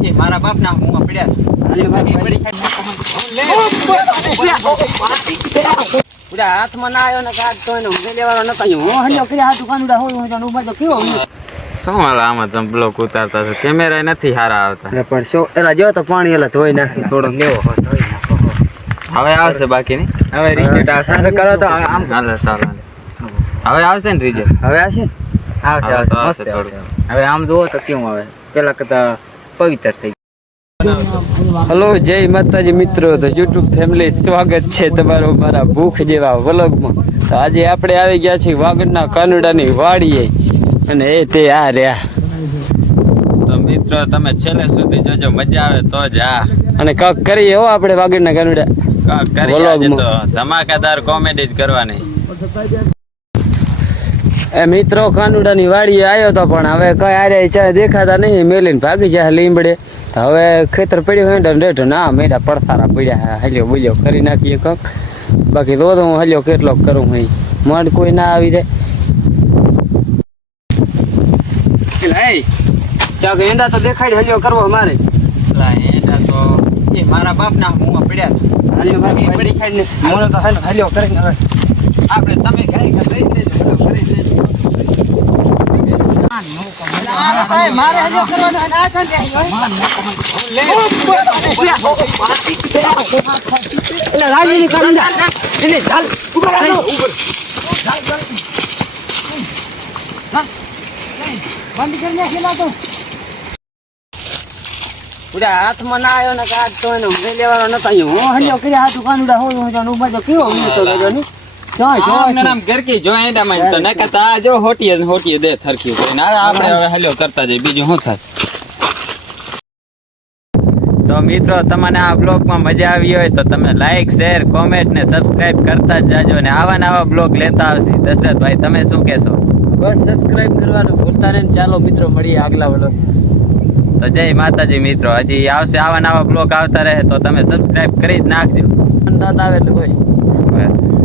એ મારા બાપ ના હું પડ્યા પૂરા હાથમાં ના આવ્યો ને કાઢ તો એને ઊંઘે લેવાનો નતો હું હલ્યો કર્યા હાથ કાનુડા હોય હું ઉભા તો કેવો શું હાલ આમાં તમે બ્લોક ઉતારતા છો કેમેરા નથી સારા આવતા પણ શું એલા જો તો પાણી એલા ધોઈ નાખી થોડો લેવો ધોઈ નાખો હવે આવશે બાકી નહીં હવે રિઝલ્ટ આવશે હવે કરો તો આમ હાલે ચાલો હવે આવશે ને રિઝલ્ટ હવે આવશે ને આવશે હવે તો આવશે આવશે મસ્ત આવશે હવે આમ જુઓ તો કેવું આવે પેલા કરતા પવિત્ર થઈ હલો જય માતાજી મિત્રો તો યુટ્યુબ ફેમિલી સ્વાગત છે તમારું મારા ભૂખ જેવા વ્લોગમાં તો આજે આપણે આવી ગયા છીએ વાગડના કાનુડાની વાડીએ અને એ તે આ રહ્યા તો મિત્રો તમે છેલ્લે સુધી જોજો મજા આવે તો જ આ અને કાક કરીએ હો આપણે વાગડના કાનુડા કરી આજે તો ધમાકેદાર કોમેડી જ કરવાની એ મિત્રો કાનુડાની વાડીએ આવ્યો તો પણ હવે કઈ આરે ચાય દેખાતા નહીં મેલીને ભાગી જાય લીંબડે તો હવે ખેતર પડ્યું હોય ને રેઠો ના મેરા પડતારા પડ્યા હલ્યો બોલ્યો કરી નાખીએ કંક બાકી તો હું હલ્યો કેટલો કરું હું મન કોઈ ના આવી જાય ચાક એંડા તો દેખાય હલ્યો કરવો મારે એના તો એ મારા બાપ ના હું પડ્યા હલ્યો મારી પડી ખાઈ ને મને તો હલ્યો કરીને હવે આપણે તમે ગાય લઈ લેજો કરી લેજો મારે હલ્યો કરવાનો ના થાય એટલે રાજની કાનુડા એને ચાલ ઉપર આવો ઉપર બંધ કરીને ખેલા તો પૂરા હાથમાં ના આવ્યો ને કાઢ તો એને ઊંઘે લેવાનો નતો હું હલ્યો કર્યા હાથ કાનુડા હોય હું ઉભા તો કેવો તો ગયો ની નામ ગરકી જો એંડામાં તો નકતા આ જો હોટીએ દે થરકી કરીને આપણે હવે હલ્યો કરતા જઈએ બીજું શું થાય તો મિત્રો તમને આ બ્લોગમાં મજા આવી હોય તો તમે લાઈક શેર કોમેન્ટ ને સબસ્ક્રાઇબ કરતા જ જાજો ને આવા નવા બ્લોગ લેતા આવશે દશરથભાઈ તમે શું કહેશો બસ સબસ્ક્રાઇબ કરવાનું ભૂલતા નહીં ચાલો મિત્રો મળીએ આગલા વ્લોગ તો જય માતાજી મિત્રો હજી આવશે આવા નવા બ્લોગ આવતા રહે તો તમે સબસ્ક્રાઇબ કરી જ નાખજો આવે એટલે બસ બસ